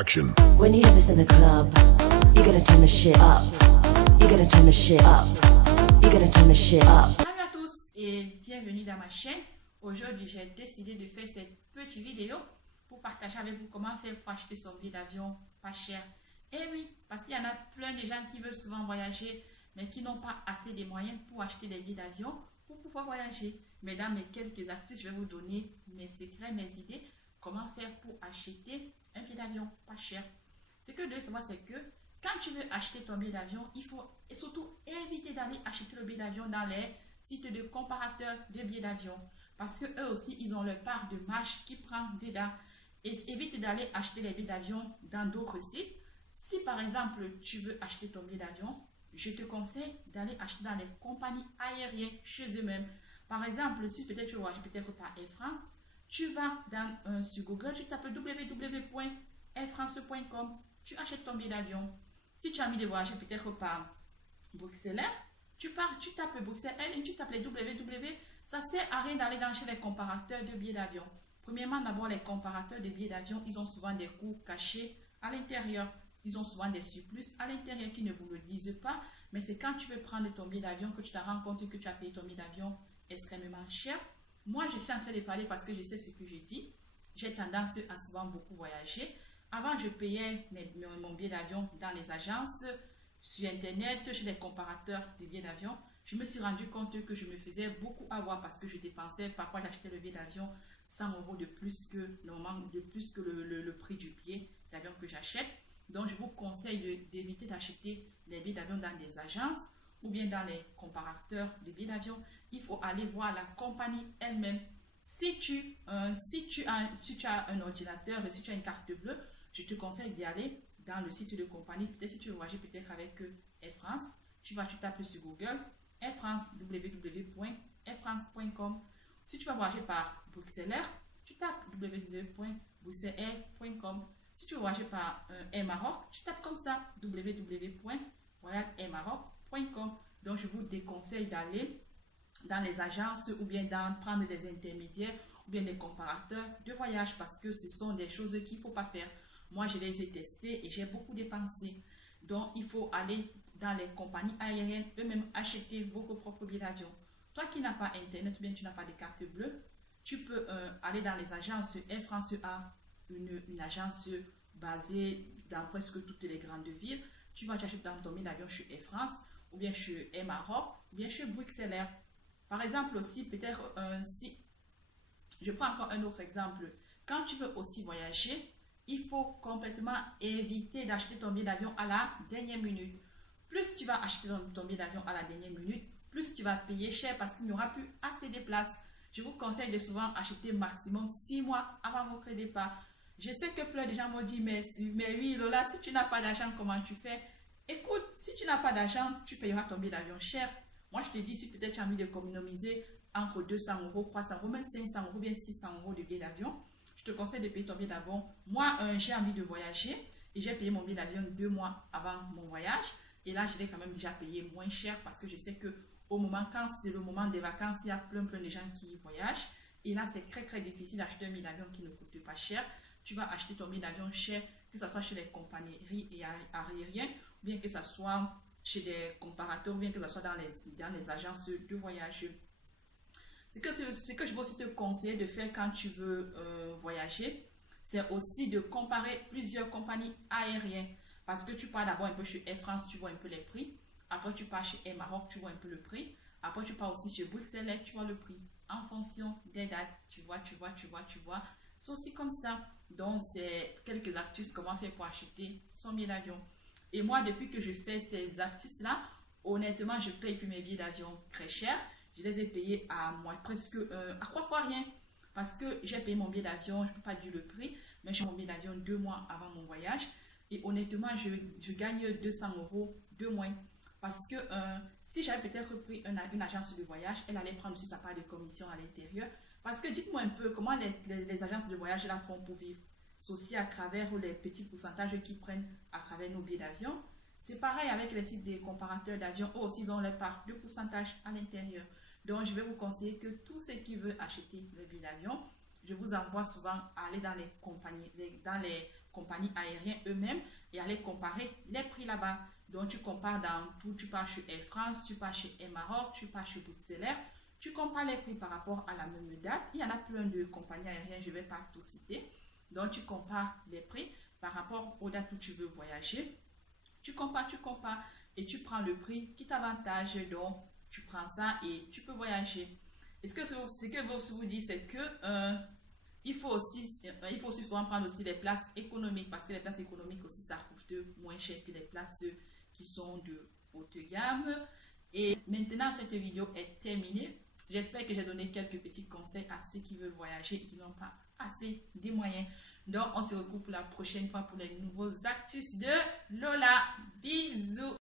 Action. When you hear this in the club, you're gonna turn the shit up. You're gonna turn the shit up. You're gonna turn the shit up. Salut à tous et bienvenue dans ma chaîne. Aujourd'hui, j'ai décidé de faire cette petite vidéo pour partager avec vous comment faire pour acheter son billet d'avion pas cher. Et oui, parce qu'il y en a plein de gens qui veulent souvent voyager, mais qui n'ont pas assez de moyens pour acheter des billets d'avion pour pouvoir voyager. Mais dans mes quelques astuces, je vais vous donner mes secrets, mes idées, comment faire pour acheter un billet d'avion pas cher. Ce que je veux savoir, c'est que quand tu veux acheter ton billet d'avion, il faut surtout éviter d'aller acheter le billet d'avion dans les sites de comparateurs de billets d'avion. Parce que eux aussi, ils ont leur part de marge qui prend dedans. Et évite d'aller acheter les billets d'avion dans d'autres sites. Si par exemple, tu veux acheter ton billet d'avion, je te conseille d'aller acheter dans les compagnies aériennes chez eux-mêmes. Par exemple, si peut-être tu voyages peut-être par Air France, tu vas sur Google, tu tapes www.airfrance.com, tu achètes ton billet d'avion. Si tu as envie de voyager peut-être par Bruxelles, tu tapes Bruxelles et tu tapes les www. Ça sert à rien d'aller chez les comparateurs de billets d'avion. Premièrement, d'abord, les comparateurs de billets d'avion, ils ont souvent des coûts cachés à l'intérieur. Ils ont souvent des surplus à l'intérieur qui ne vous le disent pas. Mais c'est quand tu veux prendre ton billet d'avion que tu te rends compte que tu as payé ton billet d'avion extrêmement cher. Moi, je suis en train de parler parce que je sais ce que je dis. J'ai tendance à souvent beaucoup voyager. Avant, je payais mon billet d'avion dans les agences, sur Internet, chez les comparateurs de billets d'avion. Je me suis rendu compte que je me faisais beaucoup avoir parce que je dépensais, parfois j'achetais le billet d'avion 100 € de plus que, normalement, de plus que le prix du billet d'avion que j'achète. Donc, je vous conseille d'éviter d'acheter les billets d'avion dans des agences ou bien dans les comparateurs de billets d'avion. Il faut aller voir la compagnie elle-même. Si tu as un ordinateur et si tu as une carte bleue, je te conseille d'y aller dans le site de compagnie. Peut-être si tu veux voyager peut-être avec Air France, tu tapes sur Google Air France, www.airfrance.com. Si tu vas voyager par Bruxelles, tu tapes www.bruxelles.com. Si tu veux voyager par Air Maroc, tu tapes comme ça www.airmaroc.com. Donc, je vous déconseille d'aller dans les agences ou bien prendre des intermédiaires ou bien des comparateurs de voyage parce que ce sont des choses qu'il ne faut pas faire. Moi, je les ai testées et j'ai beaucoup dépensé. Donc, il faut aller dans les compagnies aériennes eux-mêmes acheter vos propres billets d'avion. Toi qui n'as pas Internet ou bien tu n'as pas de carte bleue, tu peux aller dans les agences. Air France a une agence basée dans presque toutes les grandes villes. Tu vas t'acheter dans ton billet d'avion chez Air France ou bien chez Air Maroc ou bien chez Bruxelles. Par exemple aussi, peut-être si je prends encore un autre exemple, quand tu veux aussi voyager, il faut complètement éviter d'acheter ton billet d'avion à la dernière minute. Plus tu vas acheter ton billet d'avion à la dernière minute, plus tu vas payer cher parce qu'il n'y aura plus assez de place. Je vous conseille de souvent acheter maximum 6 mois avant votre départ. Je sais que plein de gens m'ont dit, mais oui Lola, si tu n'as pas d'argent, comment tu fais? Écoute, si tu n'as pas d'argent, tu payeras ton billet d'avion cher. Moi, je te dis, si peut-être tu as envie de économiser entre 200 €, 300 €, même 500 €, bien 600 € de billet d'avion, je te conseille de payer ton billet d'avion. Moi, j'ai envie de voyager et j'ai payé mon billet d'avion 2 mois avant mon voyage. Et là, je l'ai quand même déjà payé moins cher parce que je sais que quand c'est le moment des vacances, il y a plein de gens qui voyagent. Et là, c'est très difficile d'acheter un billet d'avion qui ne coûte pas cher. Tu vas acheter ton billet d'avion cher, que ce soit chez les compagnies aériennes, ou bien que ce soit chez des comparateurs, ou bien que ce soit dans les agences de voyage. Ce que je veux aussi te conseiller de faire quand tu veux voyager, c'est aussi de comparer plusieurs compagnies aériennes. Parce que tu pars d'abord un peu chez Air France, tu vois un peu les prix. Après, tu pars chez Air Maroc, tu vois un peu le prix. Après, tu pars aussi chez Bruxelles, tu vois le prix. En fonction des dates, tu vois. C'est aussi comme ça. Donc, c'est quelques astuces comment faire pour acheter son billet d'avion. Et moi, depuis que je fais ces astuces-là, honnêtement, je paye plus mes billets d'avion très cher. Je les ai payés à presque à 3 fois rien. Parce que j'ai payé mon billet d'avion, je ne peux pas dire le prix, mais j'ai mon billet d'avion 2 mois avant mon voyage. Et honnêtement, je gagne 200 € de moins. Parce que si j'avais peut-être pris une agence de voyage, elle allait prendre aussi sa part de commission à l'intérieur. Parce que dites-moi un peu comment les agences de voyage la font pour vivre. C'est aussi à travers les petits pourcentages qu'ils prennent à travers nos billets d'avion. C'est pareil avec les sites des comparateurs d'avion. Eux aussi, ils ont leur part de pourcentage à l'intérieur. Donc, je vais vous conseiller que tous ceux qui veulent acheter le billet d'avion, je vous envoie souvent à aller dans les compagnies, dans les compagnies aériennes eux-mêmes et aller comparer les prix là-bas. Donc, tu compares dans tout, tu pars chez Air France, tu pars chez Air Maroc, tu pars chez Booksellers, tu compares les prix par rapport à la même date. Il y en a plein de compagnies aériennes, je ne vais pas tout citer. Donc, tu compares les prix par rapport aux dates où tu veux voyager. Tu compares et tu prends le prix qui t'avantage. Donc, tu prends ça et tu peux voyager. Et ce que je vous dis, c'est que il faut aussi souvent prendre aussi les places économiques parce que les places économiques aussi, ça coûte moins cher que les places qui sont de haute gamme. Et maintenant, cette vidéo est terminée. J'espère que j'ai donné quelques petits conseils à ceux qui veulent voyager et qui n'ont pas assez de moyens. Donc, on se retrouve pour la prochaine fois pour les nouveaux actus de Lola. Bisous!